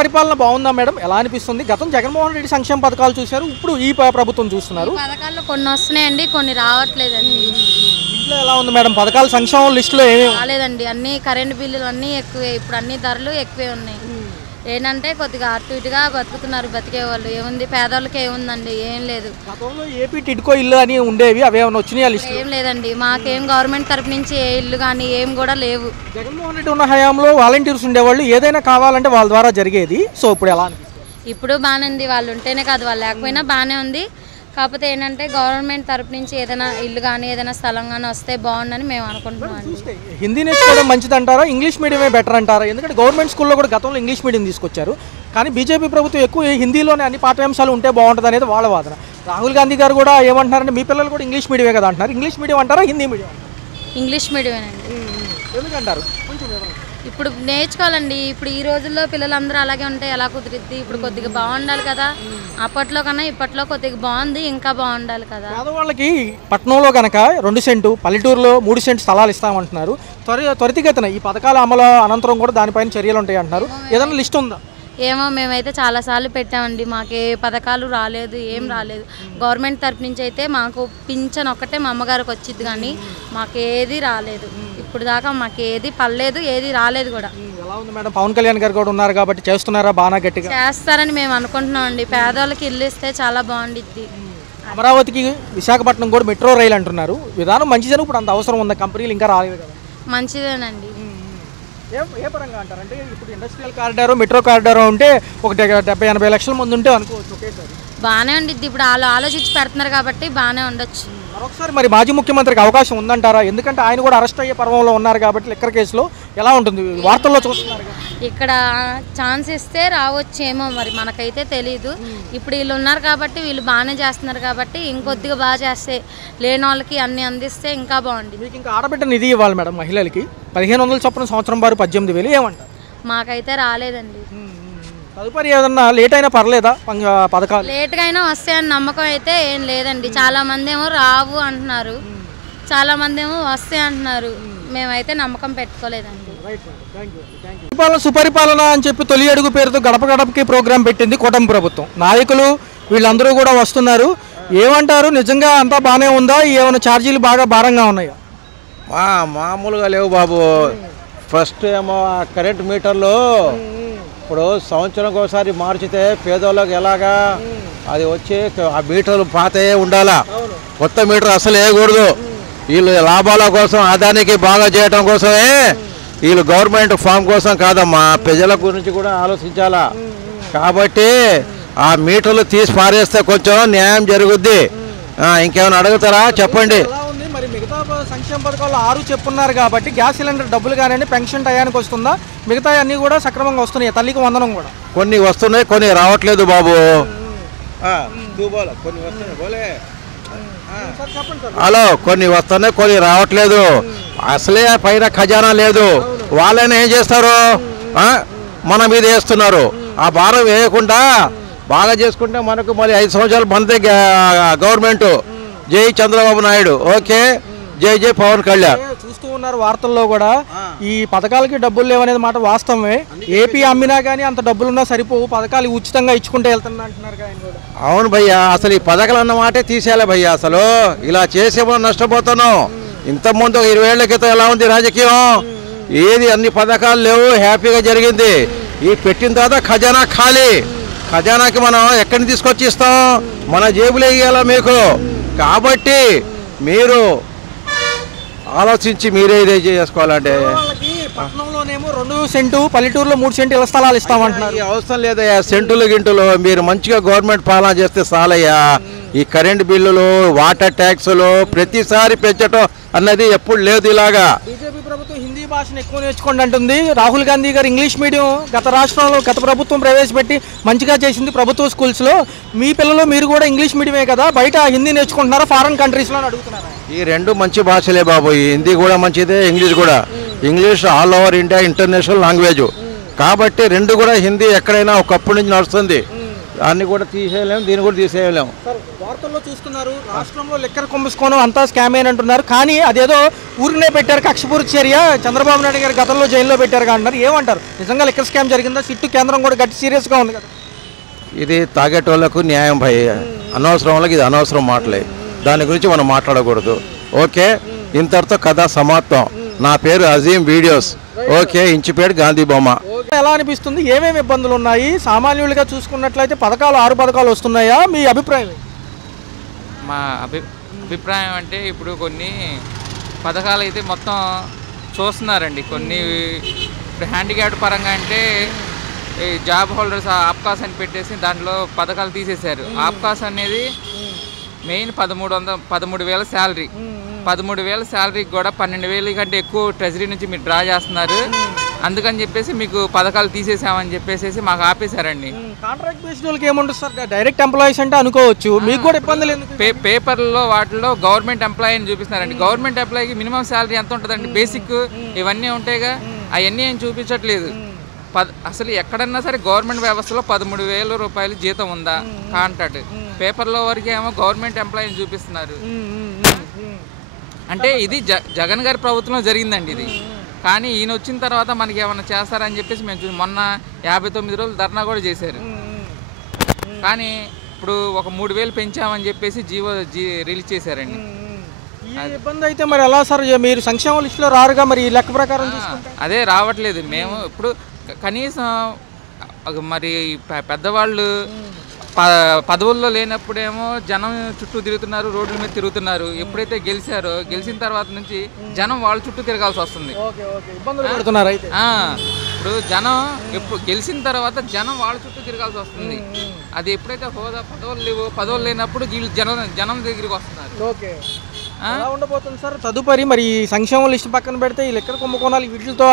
పరిపాలన బాగుందా మేడం? ఎలా అనిపిస్తుంది? గతం జగన్మోహన్ రెడ్డి సంక్షేమ పథకాలు చూశారు, ఇప్పుడు ఈ ప్రభుత్వం చూస్తున్నారు. పథకాల్లో కొన్ని వస్తున్నాయండి, కొన్ని రావట్లేదండి. ఇంట్లో ఎలా ఉంది మేడం? పథకాల సంక్షేమం లిస్టులో ఏమేమి రాలేదండి. అన్ని కరెంట్ బిల్లులు అన్నీ ఎక్కువే, ఇప్పుడు అన్ని ధరలు ఎక్కువే ఉన్నాయి. ఏంటంటే కొద్దిగా అటు ఇటుగా బతుకుతున్నారు బతికే వాళ్ళు. ఏముంది పేదవాళ్ళకి ఏముందండి? ఏం లేదు. గతంలో ఏపీ టిడ్కో ఇల్లు అని ఉండేవి, అవి ఏమైనా వచ్చినాయి లిస్ట్? ఏం లేదండి, మాకేం గవర్నమెంట్ తరపు నుంచి ఏ ఇల్లు కానీ ఏం కూడా లేవు. జగన్మోహన్ రెడ్డి ఉన్న హయాంలో వాలంటీర్స్ ఉండేవాళ్ళు, ఏదైనా కావాలంటే వాళ్ళ ద్వారా జరిగేది. సో ఇప్పుడు ఎలా అనిపిస్తుంది? ఇప్పుడు బాగానే ఉంది, వాళ్ళు ఉంటేనే కాదు వాళ్ళు లేకపోయినా బాగానే ఉంది. కాకపోతే ఏంటంటే గవర్నమెంట్ తరపు నుంచి ఏదైనా ఇల్లు కానీ ఏదైనా స్థలం కానీ వస్తే బాగుందని మేము అనుకుంటున్నాం అండి. హిందీ నేర్చుకోవడం మంచిది అంటారా, ఇంగ్లీష్ మీడియమే బెటర్ అంటారా? ఎందుకంటే గవర్నమెంట్ స్కూల్లో కూడా గతంలో ఇంగ్లీష్ మీడియం తీసుకొచ్చారు, కానీ బీజేపీ ప్రభుత్వం ఎక్కువ హిందీలోనే అన్ని పాఠ్యాంశాలు ఉంటే బాగుంటుంది అనేది వాళ్ళ వాదన. రాహుల్ గాంధీ గారు కూడా ఏమంటున్నారంటే మీ పిల్లలు కూడా ఇంగ్లీష్ మీడియమే కదా అంటున్నారు. ఇంగ్లీష్ మీడియం అంటారా, హిందీ మీడియం? ఇంగ్లీష్ మీడియమేనండి. ఎందుకంటారు? కొంచెం వివరంగా. ఇప్పుడు నేర్చుకోవాలండి. ఇప్పుడు ఈ రోజుల్లో పిల్లలందరూ అలాగే ఉంటే ఎలా కుదిరిద్ది? ఇప్పుడు కొద్దిగా బాగుండాలి కదా, అప్పట్లో కన్నా ఇప్పట్లో కొద్దిగా బాగుంది, ఇంకా బాగుండాలి కదా. పేదవాళ్ళకి పట్టణంలో కనుక 2 సెంటు, పల్లెటూరులో 3 సెంటు స్థలాలు ఇస్తామంటున్నారు. త్వరితగతిన ఈ పథకాల అమలు అనంతరం కూడా దానిపైన చర్యలు ఉంటాయి అంటున్నారు. ఏదైనా లిస్ట్ ఉందా? ఏమో మేమైతే చాలాసార్లు పెట్టామండి, మాకు ఏ పథకాలు రాలేదు, ఏం రాలేదు. గవర్నమెంట్ తరపు నుంచి అయితే మాకు పింఛన్ ఒక్కటే మా అమ్మగారికి వచ్చింది, కానీ మాకు ఏది రాలేదు. ఇప్పుడు దాకా మాకు ఏది పర్లేదు, ఏది రాలేదు కూడా. ఎలా ఉంది మేడం? పవన్ కళ్యాణ్ గారు కూడా ఉన్నారు కాబట్టి చేస్తున్నారా బాగా గట్టిగా? చేస్తారని మేము అనుకుంటున్నాం అండి. పేదవాళ్ళకి ఇల్లు ఇస్తే చాలా బాగుండిద్ది. అమరావతికి విశాఖపట్నం కూడా మెట్రో రైలు అంటున్నారు. విధానం మంచిదని ఇప్పుడు అంత అవసరం ఉందా? కంపెనీలు ఇంకా రాలేదు కదా. మంచిదేనండి. ఏ పరంగా అంటారు అంటే ఇప్పుడు ఇండస్ట్రియల్ కారిడారు, మెట్రో కారిడారు ఉంటే ఒక 70-80 లక్షల మంది ఉంటే అనుకోవచ్చు ఒకేసారి. బాగానే ఉండిద్ది. ఇప్పుడు వాళ్ళు ఆలోచించి పెడుతున్నారు కాబట్టి బాగానే ఉండొచ్చు. మరొకసారి మరి మాజీ ముఖ్యమంత్రికి అవకాశం ఉందంటారా? ఎందుకంటే ఆయన కూడా అరెస్ట్ అయ్యే పర్వంలో ఉన్నారు కాబట్టి లిక్కర్ కేసులో. ఎలా ఉంటుంది? వార్తల్లో చూస్తున్నారు. ఇక్కడ ఛాన్స్ ఇస్తే రావచ్చేమో, మరి మనకైతే తెలీదు. ఇప్పుడు వీళ్ళు ఉన్నారు కాబట్టి వీళ్ళు బాగానే చేస్తున్నారు కాబట్టి ఇంకొద్దిగా బాగా చేస్తే, లేని వాళ్ళకి అన్ని అందిస్తే ఇంకా బాగుంది. మీకు ఇంకా ఆడబిడ్డ నిధి ఇవ్వాలి మేడం మహిళలకి 1500 చొప్పున సంవత్సరం వారు 18,000 ఏమంటారు? మాకైతే రాలేదండి. తదుపరి ఏదన్నా లేట్ అయినా పర్లేదా పథకాలు? లేట్గా అయినా వస్తాయని నమ్మకం అయితే ఏం లేదండి. చాలా మంది ఏమో రావు అంటున్నారు, చాలా మంది ఏమో వస్తాయి అంటున్నారు. మేమైతే నమ్మకం పెట్టుకోలేదండి. సుపరిపాలన అని చెప్పి తొలి అడుగు పేరుతో గడప గడపకి ప్రోగ్రాం పెట్టింది కూటమి ప్రభుత్వం. నాయకులు వీళ్ళందరూ కూడా వస్తున్నారు. ఏమంటారు? నిజంగా అంతా బాగానే ఉందా? ఏమైనా ఛార్జీలు బాగా భారంగా ఉన్నాయా? మామూలుగా లేవు బాబు. ఫస్ట్ ఏమో కరెంట్ మీటర్లు ఇప్పుడు సంవత్సరంకి ఒకసారి మార్చితే పేదోళ్ళకి ఎలాగా అది వచ్చి ఆ మీటర్లు పాతే ఉండాలా, కొత్త మీటర్ అసలు వేయకూడదు. వీళ్ళు లాభాల కోసం, ఆదాయానికి బాగా చేయడం కోసమే వీళ్ళు గవర్నమెంట్ ఫామ్ కోసం కాదమ్మా, ప్రజల గురించి కూడా ఆలోచించాలా. కాబట్టి ఆ మీటర్లు తీసి పారేస్తే కొంచెం న్యాయం జరుగుద్ది. ఇంకేమైనా అడుగుతారా చెప్పండి. మరి మిగతా సంక్షేమ పథకాలు 6 చెప్పున్నారు కాబట్టి గ్యాస్ సిలిండర్ డబ్బులు కానీ పెన్షన్ టయానికి వస్తుందా? మిగతా అన్నీ కూడా సక్రమంగా వస్తున్నాయి? తల్లికి వందనం కూడా కొన్ని వస్తున్నాయి, కొన్ని రావట్లేదు బాబు. హలో, కొన్ని వస్తున్నాయి, కొన్ని రావట్లేదు. అసలే పైన ఖజానా లేదు. వాళ్ళైనా ఏం చేస్తారు? మన మీద వేస్తున్నారు. ఆ భారం వేయకుండా బాగా చేసుకుంటే మనకు మళ్ళీ 5 సంవత్సరాలు మనదే గవర్నమెంట్. జై చంద్రబాబు నాయుడు, ఓకే, జై జై పవన్ కళ్యాణ్. చూస్తూ ఉన్నారు వార్తల్లో కూడా ఈ పథకాలకి డబ్బులు లేవనేది మాట వాస్తవమే. ఏపీ అమ్మినా కానీ అంత డబ్బులున్నా సరిపోవు, పథకాలు ఉచితంగా ఇచ్చుకుంటే వెళ్తున్నా అంటున్నారు. అవును భయ్యా, అసలు ఈ పథకాలు అన్న మాటే తీసేయాలి భయ్యా. అసలు ఇలా చేసే మనం నష్టపోతున్నాం. ఇంతకుముందు 20 ఏళ్ల క్రితం ఎలా ఉంది రాజకీయం? ఏది అన్ని పథకాలు లేవు, హ్యాపీగా జరిగింది. ఈ పెట్టిన తర్వాత ఖజానా ఖాళీ. ఖజానాకి మనం ఎక్కడిని తీసుకొచ్చి ఇస్తాం? మన జేబులో ఇవ్వాలా మీకు. కాబట్టి మీరు ఆలోచించి మీరే ఇదే చేసుకోవాలంటే. పట్టణంలోనేమో 2 సెంటు, పల్లెటూరులో 3 సెంటు ఇళ్ల స్థలాలు ఇస్తామంటున్నారు. అవసరం లేదయ్యా సెంటులు గింటులు. మీరు మంచిగా గవర్నమెంట్ పాలన చేస్తే చాలయ్యా. ఈ కరెంట్ బిల్లులు, వాటర్ ట్యాక్సులు ప్రతిసారి పెంచడం అన్నది ఎప్పుడు లేదు. ఇలాగా బీజేపీ ప్రభుత్వం హిందీ భాషను ఎక్కువ నేర్చుకోండి అంటుంది. రాహుల్ గాంధీ గారు ఇంగ్లీష్ మీడియం గత ప్రభుత్వం ప్రవేశపెట్టి మంచిగా చేసింది ప్రభుత్వ స్కూల్స్లో. మీ పిల్లలు మీరు కూడా ఇంగ్లీష్ మీడియమే కదా, బయట హిందీ నేర్చుకుంటున్నారా ఫారెన్ కంట్రీస్లో అడుగుతున్నారు? ఈ 2 మంచి భాషలే బాబు. హిందీ కూడా మంచిదే, ఇంగ్లీష్ కూడా. English all over India international language కాబట్టి 2 కూడా. హిందీ ఎక్కడైనా ఒకప్పటి నుంచి నడుస్తుంది. దాన్ని కూడా తీసేయలేము, దీన్ని కూడా తీసేయలేము. సార్ వార్తల్లో చూస్తున్నారు రాష్ట్రంలో లిక్కర్ కుంభకోణం అంతా స్కామ్ అని అంటున్నారు, కానీ అదేదో ఊరినే పెట్టారు, కక్షపూర్తి చర్య, చంద్రబాబు నాయుడు గారు గతంలో జైల్లో పెట్టారు అంటారు. ఏమంటారు, నిజంగా లిక్కర్ స్కామ్ జరిగిందా? సిట్టు కేంద్రం కూడా గట్టి సీరియస్గా ఉంది కదా. ఇది తాగేటోళ్లకు న్యాయం భయ, అనవసరం వాళ్ళకి ఇది అనవసరం మాటలే, దాని గురించి మనం మాట్లాడకూడదు. ఓకే, ఇంతటితో కథ సమాప్తం. నా పేరు అజీం వీడియోస్. ఓకే, ఇంచిపేట గాంధీ బొమ్మ. ఎలా అనిపిస్తుంది, ఏమేమి ఇబ్బందులు ఉన్నాయి? సామాన్యులుగా చూసుకున్నట్లయితే 6 పథకాలు వస్తున్నాయా? మీ అభిప్రాయం? మా అభిప్రాయం అంటే ఇప్పుడు కొన్ని పథకాలు అయితే మొత్తం చూస్తున్నారండి. కొన్ని ఇప్పుడు హ్యాండిక్యాప్డ్ పరంగా అంటే జాబ్ హోల్డర్స్ ఆప్కాస్ అని పెట్టేసి దాంట్లో పథకాలు తీసేశారు. ఆప్కాస్ అనేది మెయిన్ 13,000 శాలరీ. 13,000 శాలరీకి కూడా 12,000 కంటే ఎక్కువ ట్రెజరీ నుంచి మీరు డ్రా చేస్తున్నారు, అందుకని చెప్పేసి మీకు పథకాలు తీసేసామని చెప్పేసి మాకు ఆపేశారండి. కాంట్రాక్ట్ బేస్డ్ వాళ్ళకి ఏముంటుంది సార్, డైరెక్ట్ ఎంప్లాయీస్ అంటే అనుకోవచ్చు, మీకు కూడా ఇబ్బందులు ఎందుకు? పేపర్లో వాటిలో గవర్నమెంట్ ఎంప్లాయీ అని చూపిస్తున్నారండి. గవర్నమెంట్ ఎంప్లాయీకి మినిమం శాలరీ ఎంత ఉంటుందండి? బేసిక్ ఇవన్నీ ఉంటాయిగా, అవన్నీ ఏం చూపించట్లేదు. అసలు ఎక్కడన్నా సరే గవర్నమెంట్ వ్యవస్థలో 13,000 రూపాయలు జీతం ఉందా? కాంట్రాక్ట్ పేపర్లో వరకు ఏమో గవర్నమెంట్ ఎంప్లాయీని చూపిస్తున్నారు. అంటే ఇది జగన్ గారి ప్రభుత్వంలో జరిగిందండి ఇది. కానీ ఈయన వచ్చిన తర్వాత మనకి ఏమైనా చేస్తారని చెప్పేసి మేము మొన్న 59 రోజులు ధర్నా కూడా చేశారు. కానీ ఇప్పుడు ఒక 3,000 పెంచామని చెప్పేసి రిలీజ్ చేశారండి. ఈ ఇబ్బంది అయితే మరి ఎలా సార్, మీరు సంక్షేమ లిస్టులో రారుగా, మరి ఈ లెక్క ప్రకారం అదే రావట్లేదు. మేము ఇప్పుడు కనీసం మరి పెద్దవాళ్ళు పదవుల్లో లేనప్పుడేమో జనం చుట్టూ తిరుగుతున్నారు, రోడ్ల మీద తిరుగుతున్నారు. ఎప్పుడైతే గెలిచిన తర్వాత నుంచి జనం వాళ్ళ చుట్టూ తిరగాల్సి వస్తుంది. ఇప్పుడు జనం గెలిచిన తర్వాత జనం వాళ్ళ చుట్టూ తిరగాల్సి వస్తుంది. అది ఎప్పుడైతే పదవులు లేనప్పుడు వీళ్ళు జనం దగ్గరికి వస్తున్నారు. ఎలా ఉండబోతుంది సార్ తదుపరి? మరి సంక్షేమ లిస్టు పక్కన పెడితే ఈ లెక్కల కుంభకోణాలు వీటితో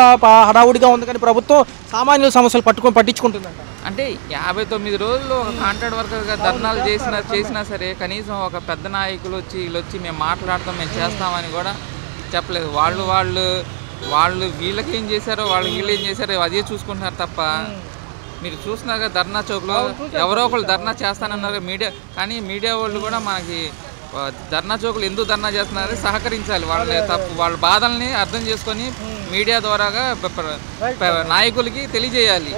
హడావుడిగా ఉంది, కానీ ప్రభుత్వం సామాన్యుల సమస్యలు పట్టించుకుంటుందంట. అంటే 59 రోజులు ఒక కాంట్రాక్ట్ వర్కర్గా ధర్నాలు చేసినా సరే కనీసం ఒక పెద్ద నాయకులు వీళ్ళు వచ్చి మేము మాట్లాడతాం, మేము చేస్తామని కూడా చెప్పలేదు. వాళ్ళు వీళ్ళకి ఏం చేశారో వీళ్ళు ఏం చేశారో అదే చూసుకుంటున్నారు తప్ప. మీరు చూస్తున్నారు కదా ధర్నా చౌక్లో ఎవరో ఒకళ్ళు ధర్నా చేస్తానన్నారు మీడియా వాళ్ళు కూడా మనకి ధర్నా చౌకులు ఎందుకు ధర్నా చేస్తున్నారు సహకరించాలి. వాళ్ళ బాధల్ని అర్థం చేసుకొని మీడియా ద్వారాగా నాయకులకి తెలియజేయాలి,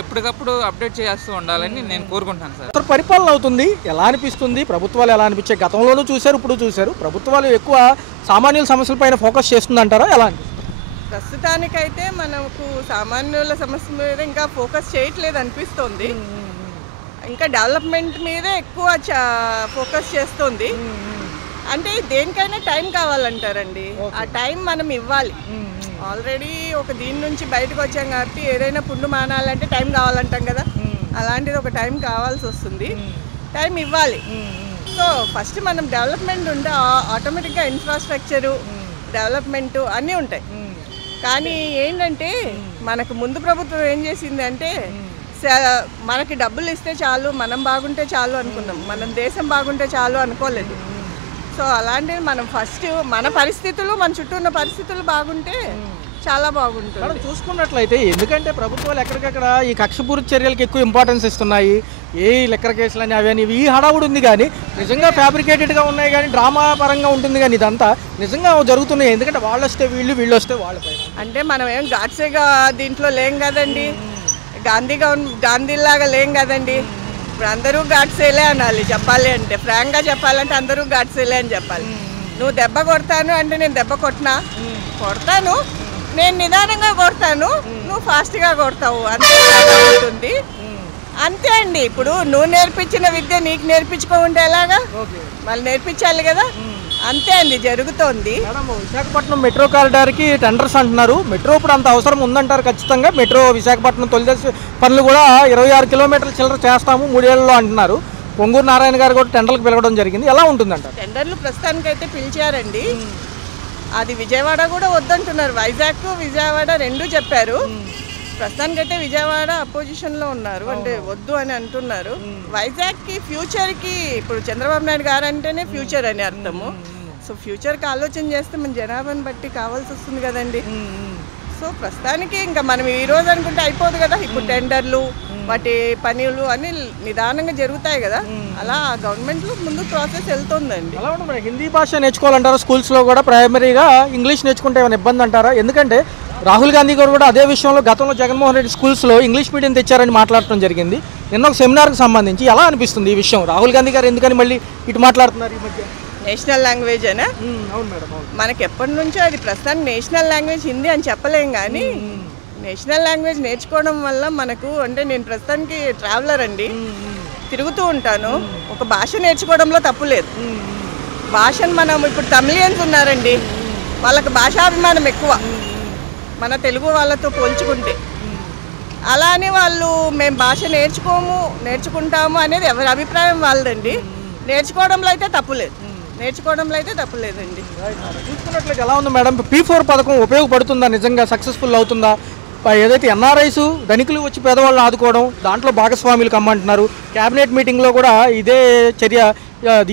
ఎప్పటికప్పుడు అప్డేట్ చేస్తూ ఉండాలని నేను కోరుకుంటాను సార్. పరిపాలన అవుతుంది, ఎలా అనిపిస్తుంది? ప్రభుత్వాలు ఎలా అనిపించాయి? గతంలోనూ చూశారు, ఇప్పుడు చూశారు. ప్రభుత్వాలు ఎక్కువ సామాన్యుల సమస్యలపైన ఫోకస్ చేస్తుందంటారా? ఎలా అనిపిస్తుంది? ప్రస్తుతానికైతే మనకు సామాన్యుల సమస్య మీద ఇంకా ఫోకస్ చేయట్లేదు అనిపిస్తుంది. ఇంకా డెవలప్మెంట్ మీదే ఎక్కువ ఫోకస్ చేస్తుంది. అంటే దేనికైనా టైం కావాలంటారండి, ఆ టైం మనం ఇవ్వాలి. ఆల్రెడీ ఒక దీని నుంచి బయటకు వచ్చాం కాబట్టి ఏదైనా పుండు మానాలంటే టైం కావాలంటాం కదా, అలాంటిది ఒక టైం కావాల్సి వస్తుంది, టైం ఇవ్వాలి. సో ఫస్ట్ మనం డెవలప్మెంట్ ఉంటే ఆటోమేటిక్గా ఇన్ఫ్రాస్ట్రక్చరు డెవలప్మెంటు అన్నీ ఉంటాయి. కానీ ఏంటంటే మనకు ముందు ప్రభుత్వం ఏం చేసింది అంటే మనకి డబ్బులు ఇస్తే చాలు, మనం బాగుంటే చాలు అనుకున్నాం, మనం దేశం బాగుంటే చాలు అనుకోలేదు. సో అలాంటివి మనం ఫస్ట్ మన పరిస్థితులు, మన చుట్టూ ఉన్న పరిస్థితులు బాగుంటే చాలా బాగుంటుంది. మనం చూసుకున్నట్లయితే ఎందుకంటే ప్రభుత్వాలు ఎక్కడికక్కడ ఈ కక్షపూర్తి చర్యలకు ఎక్కువ ఇంపార్టెన్స్ ఇస్తున్నాయి. ఏ లెక్కర కేసులు అని అవి అని ఈ హడావుడు ఉంది, కానీ నిజంగా ఫ్యాబ్రికేటెడ్గా ఉన్నాయి, కానీ డ్రామా పరంగా ఉంటుంది. కానీ ఇదంతా నిజంగా జరుగుతున్నాయి, ఎందుకంటే వాళ్ళు వస్తే వీళ్ళు వస్తే వాళ్ళపై. అంటే మనం ఏం గాడ్సేగా దీంట్లో లేం కదండి, గాంధీలాగా లేం కదండి. ఇప్పుడు అందరూ గాడ్సేలే అనాలి, చెప్పాలి అంటే ఫ్రాంక్గా చెప్పాలంటే అందరూ గాడ్సేలే అని చెప్పాలి. నువ్వు దెబ్బ కొడతాను అంటే నేను దెబ్బ కొడతాను, నేను నిదానంగా కొడతాను, నువ్వు ఫాస్ట్గా కొడతావు, అంతే ఉంటుంది. అంతే అండి. ఇప్పుడు నువ్వు నేర్పించిన విద్య నీకు నేర్పించుకోకుంటే ఎలాగా, వాళ్ళు నేర్పించాలి కదా. అంతే అండి జరుగుతోంది. విశాఖపట్నం మెట్రో కారిడార్కి టెండర్స్ అంటున్నారు. మెట్రో ఇప్పుడు అంత అవసరం ఉందంటారు ఖచ్చితంగా? మెట్రో విశాఖపట్నం తొలిదశ పనులు కూడా 26 కిలోమీటర్ల చిల్లర చేస్తాము 3 ఏళ్లలో అంటున్నారు. పొంగూరు నారాయణ గారు కూడా టెండర్లకు పిలవడం జరిగింది. ఎలా ఉంటుందంట? టెండర్లు ప్రస్తుతానికైతే పిలిచారండి. అది విజయవాడ కూడా వద్దంటున్నారు, వైజాగ్ విజయవాడ రెండూ చెప్పారు. ప్రస్తుతానికైతే విజయవాడ అపోజిషన్లో ఉన్నారు, అంటే వద్దు అని అంటున్నారు. వైజాగ్కి ఫ్యూచర్కి ఇప్పుడు చంద్రబాబు నాయుడు గారు అంటేనే ఫ్యూచర్ అని అర్థము. సో ఫ్యూచర్కి ఆలోచన చేస్తే మన జనాభాని బట్టి కావాల్సి వస్తుంది కదండి. సో ప్రస్తుతానికి ఇంకా మనం ఈ రోజు అనుకుంటే అయిపోదు కదా. ఇప్పుడు టెండర్లు వాటి పనులు అన్నీ నిదానంగా జరుగుతాయి కదా, అలా గవర్నమెంట్లో ముందు ప్రాసెస్ వెళ్తుందండి. ఎలా ఉంటుంది మరి హిందీ భాష నేర్చుకోవాలంటారా స్కూల్స్లో కూడా? ప్రైమరీగా ఇంగ్లీష్ నేర్చుకుంటే ఏమైనా ఇబ్బంది అంటారా? ఎందుకంటే రాహుల్ గాంధీ గారు కూడా అదే విషయంలో గతంలో జగన్మోహన్ రెడ్డి స్కూల్స్లో ఇంగ్లీష్ మీడియం తెచ్చారని మాట్లాడటం జరిగింది. నిన్న ఒక సెమినార్కి సంబంధించి ఎలా అనిపిస్తుంది ఈ విషయం? రాహుల్ గాంధీ గారు ఎందుకని మళ్ళీ ఇటు మాట్లాడుతున్నారు ఈ మధ్య? నేషనల్ లాంగ్వేజ్ అనే అవును మేడం, అవును. మనకి ఎప్పటి నుంచో అది ప్రస్తుతానికి నేషనల్ లాంగ్వేజ్ హిందీ అని చెప్పలేం, కానీ నేషనల్ లాంగ్వేజ్ నేర్చుకోవడం వల్ల మనకు, అంటే నేను ప్రస్తుతానికి ట్రావెలర్ అండి, తిరుగుతూ ఉంటాను. ఒక భాష నేర్చుకోవడంలో తప్పు లేదు. భాషను మనం ఇప్పుడు తమిళియన్స్ ఉన్నారండి, వాళ్ళకి భాషాభిమానం ఎక్కువ మన తెలుగు వాళ్ళతో పోల్చుకుంటే. అలానే వాళ్ళు మేము భాష నేర్చుకుంటాము అనేది ఎవరి అభిప్రాయం వాళ్ళదండి. నేర్చుకోవడంలో అయితే తప్పులేదండి. చూసుకున్నట్లయితే ఎలా ఉంది మేడం? P4 పథకం ఉపయోగపడుతుందా? నిజంగా సక్సెస్ఫుల్ అవుతుందా? ఏదైతే ఎన్ఆర్ఐస్ ధనికులు వచ్చి పేదవాళ్ళని ఆదుకోవడం, దాంట్లో భాగస్వాములు కమ్మంటున్నారు. క్యాబినెట్ మీటింగ్లో కూడా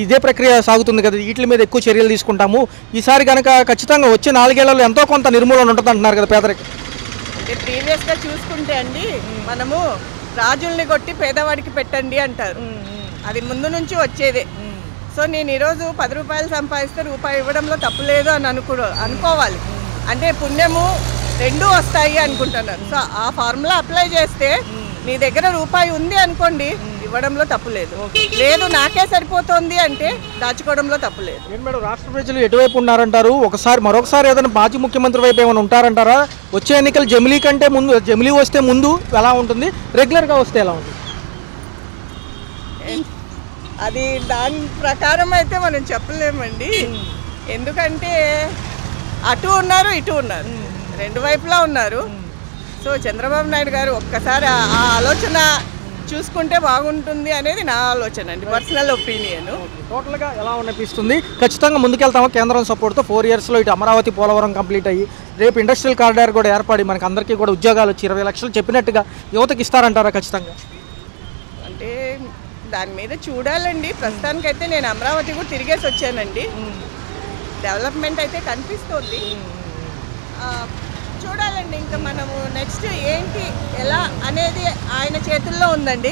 ఇదే ప్రక్రియ సాగుతుంది కదా, వీటి మీద ఎక్కువ చర్యలు తీసుకుంటాము ఈసారి కనుక ఖచ్చితంగా వచ్చే 4 ఏళ్లలో ఎంతో కొంత నిర్మూలన ఉంటుంది అంటున్నారు కదా పేదరికం. అంటే ప్రీవియస్గా చూసుకుంటే అండి, మనము రాజుల్ని కొట్టి పేదవాడికి పెట్టండి అంటారు, అది ముందు నుంచి వచ్చేదే. సో నేను ఈరోజు 10 రూపాయలు సంపాదిస్తే రూపాయి ఇవ్వడంలో తప్పులేదు అని అనుకోవాలి. అంటే పుణ్యము రెండూ వస్తాయి అనుకుంటున్నాను. సో ఆ ఫార్ములా అప్లై చేస్తే నీ దగ్గర రూపాయి ఉంది అనుకోండి, ఇవ్వడంలో తప్పులేదు. లేదు నాకే సరిపోతుంది అంటే దాచుకోవడంలో తప్పులేదు. ఏం మేడం, రాష్ట్ర ప్రజలు ఎటువైపు ఉన్నారంటారు? మరొకసారి ఏదైనా మాజీ ముఖ్యమంత్రి వైపు ఏమైనా ఉంటారంటారా? వచ్చే ఎన్నికలు జమిలీ వస్తే ముందు ఎలా ఉంటుంది, రెగ్యులర్గా వస్తే ఎలా ఉంటుంది? అది దాని ప్రకారం అయితే మనం చెప్పలేమండి. ఎందుకంటే అటు ఉన్నారు ఇటు ఉన్నారు, రెండు వైపులా ఉన్నారు. సో చంద్రబాబు నాయుడు గారు ఒక్కసారి ఆ ఆలోచన చూసుకుంటే బాగుంటుంది అనేది నా ఆలోచన అండి, పర్సనల్ ఒపీనియన్. టోటల్గా ఎలా అనిపిస్తుంది? ఖచ్చితంగా ముందుకెళ్తాము కేంద్రం సపోర్ట్తో. 4 ఇయర్స్లో ఇటు అమరావతి పోలవరం కంప్లీట్ అయ్యి రేపు ఇండస్ట్రియల్ కారిడార్ కూడా ఏర్పడి మనకి అందరికీ కూడా ఉద్యోగాలు వచ్చి 20 లక్షలు చెప్పినట్టుగా యువతకి ఇస్తారంటారా ఖచ్చితంగా? అంటే దాని మీద చూడాలండి. ప్రస్తుతానికైతే నేను అమరావతి కూడా తిరిగేసి వచ్చానండి. డెవలప్మెంట్ అయితే కనిపిస్తుంది. చూడాలండి ఇంకా మనము నెక్స్ట్ ఏంటి ఎలా అనేది ఆయన చేతుల్లో ఉందండి.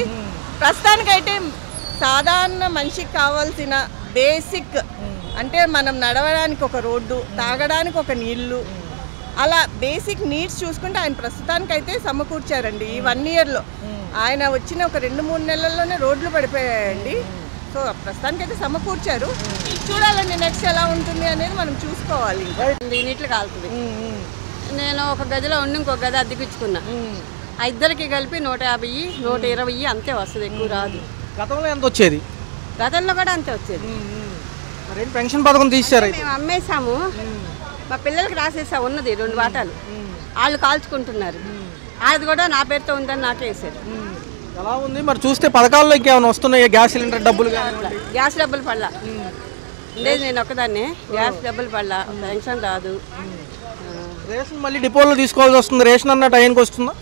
ప్రస్తుతానికైతే సాధారణ మనిషికి కావాల్సిన బేసిక్, అంటే మనం నడవడానికి ఒక రోడ్డు, తాగడానికి ఒక నీళ్లు, అలా బేసిక్ నీడ్స్ చూసుకుంటే ఆయన ప్రస్తుతానికైతే సమకూర్చారండి. ఈ 1 ఇయర్లో ఆయన వచ్చిన ఒక 2-3 నెలల్లోనే రోడ్లు పడిపోయాయండి. సో ప్రస్తుతానికైతే సమకూర్చారు. చూడాలండి నెక్స్ట్ ఎలా ఉంటుంది అనేది మనం చూసుకోవాలి. నీట్లు కాలుతుంది. నేను ఒక గదిలో ఉండి ఇంకొక గది అద్దెకిచ్చుకున్నా. ఆ ఇద్దరికి కలిపి 150, 120 అంతే వస్తుంది, ఎక్కువ రాదు. గతంలో ఎంత వచ్చేది? గతంలో కూడా అంతే వచ్చేది. మరి పెన్షన్ పథకం తీశారు, మేము అమ్మేసాము, మా పిల్లలకి రాసేసా ఉన్నది 2 వాటాలు, వాళ్ళు కాల్చుకుంటున్నారు. అది కూడా నా పేరుతో ఉందని నాకే వేసారు. ఎలా ఉంది మరి చూస్తే? పథకాల్లో ఇంకేమైనా వస్తున్నాయి? గ్యాస్ సిలిండర్ డబ్బులు, గ్యాస్ డబ్బులు పడలా ఉండేది, నేను ఒక్కదాన్నే. గ్యాస్ డబ్బులు పడలా, పెన్షన్ రాదు. రేషన్ మళ్ళీ డిపోలో తీసుకోవాల్సి వస్తుంది. రేషన్ అన్న టైంకి వస్తుందా?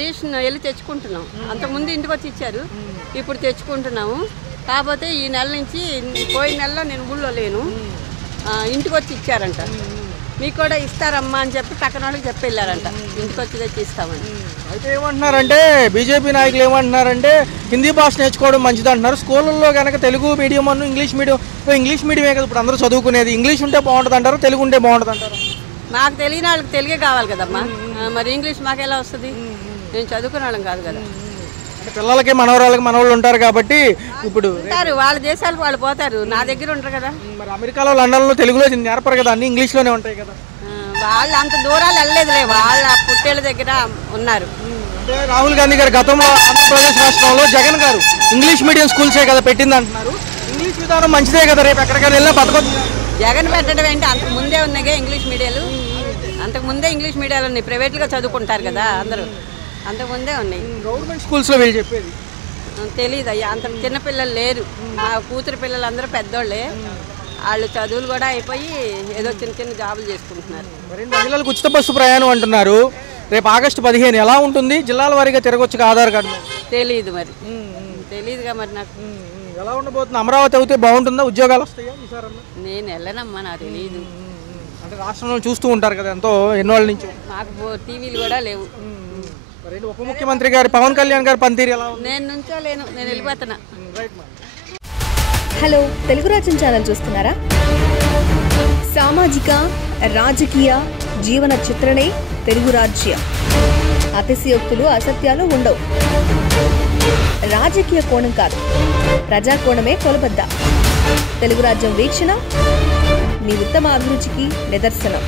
రేషన్ వెళ్ళి తెచ్చుకుంటున్నాం. అంతకుముందు ఇంటికి వచ్చి ఇచ్చారు, ఇప్పుడు తెచ్చుకుంటున్నాము. కాకపోతే ఈ నెల నుంచి, పోయిన నెలలో నేను ఊళ్ళో లేను, ఇంటికి వచ్చి ఇచ్చారంట. మీకు కూడా ఇస్తారమ్మా అని చెప్పి పక్కన వాళ్ళకి చెప్పి వెళ్ళారంట, ఇంటికి వచ్చి తెచ్చి ఇస్తామని. అయితే ఏమంటున్నారంటే బీజేపీ నాయకులు ఏమంటున్నారంటే హిందీ భాష నేర్చుకోవడం మంచిది అంటున్నారు. స్కూళ్ళల్లో కనుక తెలుగు మీడియం అನ್ನು ఇంగ్లీష్ మీడియమే కదా ఇప్పుడు అందరూ చదువుకునేది. ఇంగ్లీష్ ఉంటే బాగుంటుంది అంటారు, తెలుగు ఉంటే బాగుంటుంది అంటారు? మాకు తెలియని వాళ్ళకి తెలుగే కావాలి కదమ్మా, మరి ఇంగ్లీష్ మాకు ఎలా వస్తుంది? నేను చదువుకునే వాళ్ళం కాదు కదా. పిల్లలకి మనవాళ్ళు ఉంటారు కాబట్టి ఇప్పుడు వాళ్ళ దేశాలకు వాళ్ళు పోతారు, నా దగ్గర ఉంటారు కదా. మరి అమెరికాలో, లండన్లో తెలుగులో నేర్పరు కదా, అన్ని ఇంగ్లీష్లోనే ఉంటాయి కదా. వాళ్ళు అంత దూరాలు వెళ్ళలేదులే, వాళ్ళ పుట్టేళ్ళ దగ్గర ఉన్నారు. అంటే రాహుల్ గాంధీ గారు గతంలో ఆంధ్రప్రదేశ్ రాష్ట్రంలో జగన్ గారు ఇంగ్లీష్ మీడియం స్కూల్సే కదా పెట్టింది అంటున్నారు. ఇంగ్లీష్ విధానం మంచిదే కదా, రేపు ఎక్కడికైనా వెళ్ళినా బతకొచ్చు. జగన్ పెట్టడం ఏంటి? అంతకు ముందే ఉన్నాగే ఇంగ్లీష్ మీడియాలు, అంతకు ముందే ఇంగ్లీష్ మీడియాలు ఉన్నాయి. ప్రైవేట్గా చదువుకుంటారు కదా అందరూ, అంతకుముందే ఉన్నాయి. గవర్నమెంట్ స్కూల్స్లో వీళ్ళు చెప్పేది తెలీదు అయ్యా, అంత చిన్నపిల్లలు లేరు. మా కూతురు పిల్లలు అందరూ పెద్దోళ్ళే, వాళ్ళు చదువులు కూడా అయిపోయి ఏదో చిన్న జాబులు చేసుకుంటున్నారు. మరి మహిళలకు ఉచిత బస్సు ప్రయాణం అంటున్నారు. రేపు ఆగస్టు 15 ఎలా ఉంటుంది? జిల్లాల వారీగా తిరగొచ్చు ఆధార్ కార్డు. తెలీదు మరి, తెలీదుగా మరి నాకు. ఎలా ఉండబోతుంది? అమరావతి అయితే బాగుంటుందా? ఉద్యోగాలు వస్తాయా ఈసారి? నేను వెళ్ళనమ్మా, నాకు తెలీదు. అంటే రాష్ట్రంలో చూస్తూ ఉంటారు కదా ఎన్నోళ్ళ నుంచి. మాకు టీవీలు కూడా లేవు. మరి ఉప ముఖ్యమంత్రి గారు పవన్ కళ్యాణ్ గారు పనితీరు ఎలా ఉంది? నేను నుంచోలేను, నేను వెళ్ళిపోతున్నా. హలో, తెలుగు రాజ్యం ఛానల్ చూస్తున్నారా? సామాజిక రాజకీయ జీవన చిత్రణే తెలుగు రాజ్యం. అతిశయోక్తులు అసత్యాలు ఉండవు. రాజకీయ కోణం కాదు, ప్రజా కోణమే కొలబద్ద. తెలుగు రాజ్యం వీక్షణ మీ ఉత్తమ అభిరుచికి నిదర్శనం.